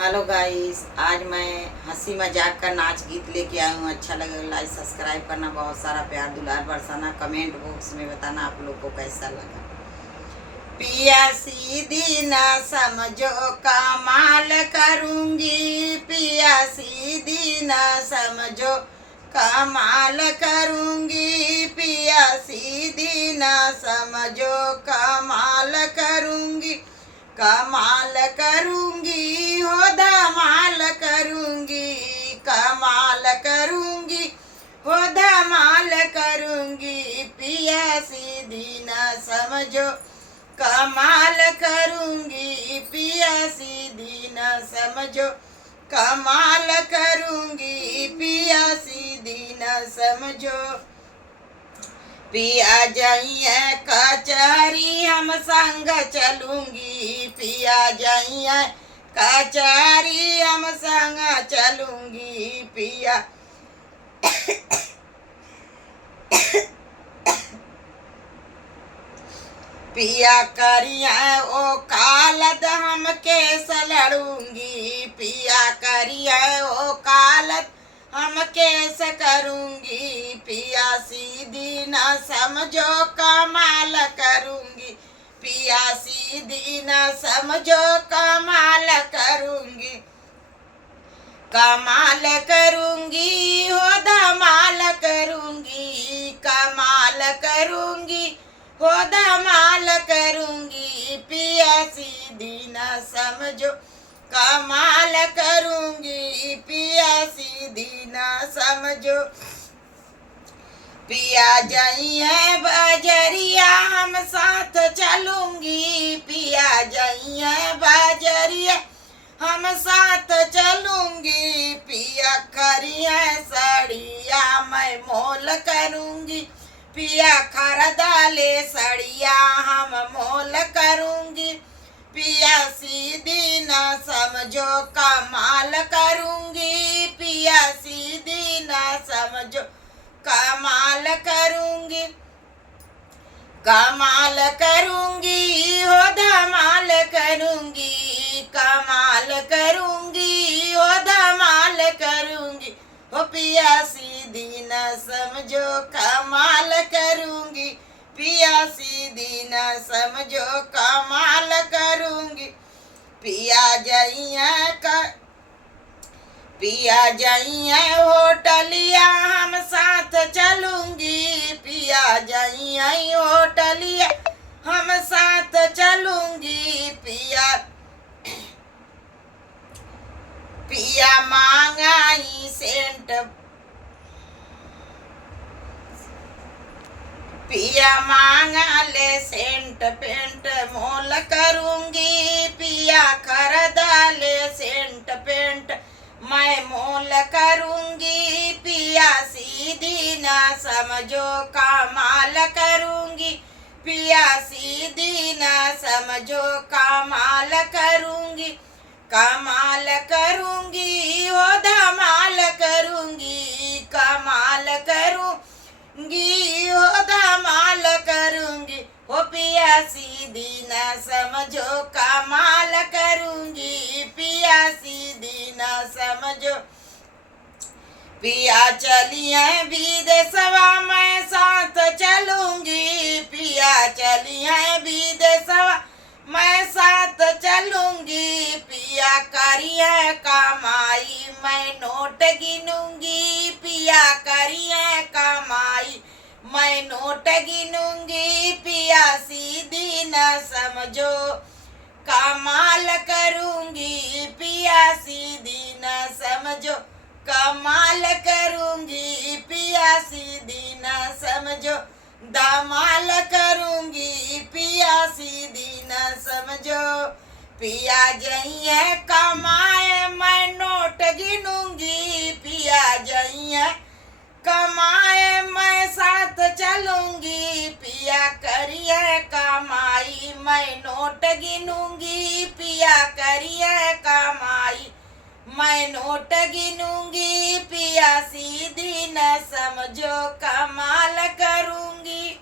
Hello guys, आज मैं हंसी मजाक का नाच गीत लेके आई हूँ। अच्छा लगे लाइक सब्सक्राइब करना, बहुत सारा प्यार दुलार बरसाना, कमेंट बॉक्स में बताना आप लोग को कैसा लगा। पिया सीधी ना समझो कमाल करूँगी, पिया सीधी ना समझो कमाल करूँगी, पिया सीधी ना समझो कमाल करूँगी, कमाल करूँगी हो धमाल करूँगी, कमाल करूँगी हो धमाल करूँगी, पिया सीधी ना समझो कमाल करूँगी, पिया सीधी ना समझो कमाल करूँगी, पिया सीधी ना समझो। पिया जाइए कचहरी हम संग चलूंगी, पिया जाइए कचहरी हम संग चलूंगी, पिया पिया करिए ओ कालत हम केस लड़ूंगी, पिया करिए ओ कालत हम केस करूंगी, पिया सीधी न समझो कमाल करूंगी, पिया सीधी न समझो कमाल करूंगी, कमाल करूंगी हो धमाल करूंगी, कमाल करूंगी हो धमाल करूंगी, पिया सीधी न समझो कमाल करूंगी, पिया सीधी न समझो। पिया जाइए बजरिया हम साथ चलूंगी, पिया जाइए बजरिया हम साथ चलूंगी, पिया करिए सड़िया मैं मोल करूंगी, पिया खरदा ले सड़िया हम मोल करूंगी, पिया सीधी न समझो कमाल करूंगी, पिया सीधी न समझो कमाल करूंगी, कमाल करूंगी हो धमाल करूंगी, कमाल करूंगी हो धमाल करूंगी, हो पिया सीधी न समझो कमाल करूंगी, पिया सीधी न समझो कमाल करूंगी, पिया जाइए पिया जाइए होटलिया हम साथ चलूंगी, पिया जाइए होटलिया हम साथ चलूंगी, पिया पिया मांगाई सेंट, पिया मांगा ले सेंट पेंट मोल करूंगी, पिया खरीदा ले सेंट पेंट मैं मोल करूंगी, पिया सीधी ना समझो कमाल करूंगी, पिया सीधी ना समझो कमाल करूंगी, कमाल करूंगी हो धमाल करूंगी, कमाल करूंगी हो धमाल करूंगी, हो पिया सीधी ना समझो कमाल करूंगी, पिया सीधी ना समझो। पिया चलिए विदेशवा मैं साथ चलूंगी, पिया चलिए विदेशवा मैं साथ चलूंगी, पिया करिए कमाई मैं नोट गिनूंगी, पिया करिए कमाई मैं नोट गिनूंगी, पिया सीधी न समझो कमाल करूंगी, पिया सीधी न समझो कमाल करूंगी, पिया सीधी न समझो धमाल करूंगी, पिया सीधी न समझो। पिया जाइए कमाए मैं नोट गिनूंगी, पिया जाइए कमाए मैं साथ चलूंगी, पिया करिए कमाई मैं नोट गिनूंगी, पिया करिए कमाई मैं नोट गिनूंगी, पिया सीधी न समझो कमाल करूंगी।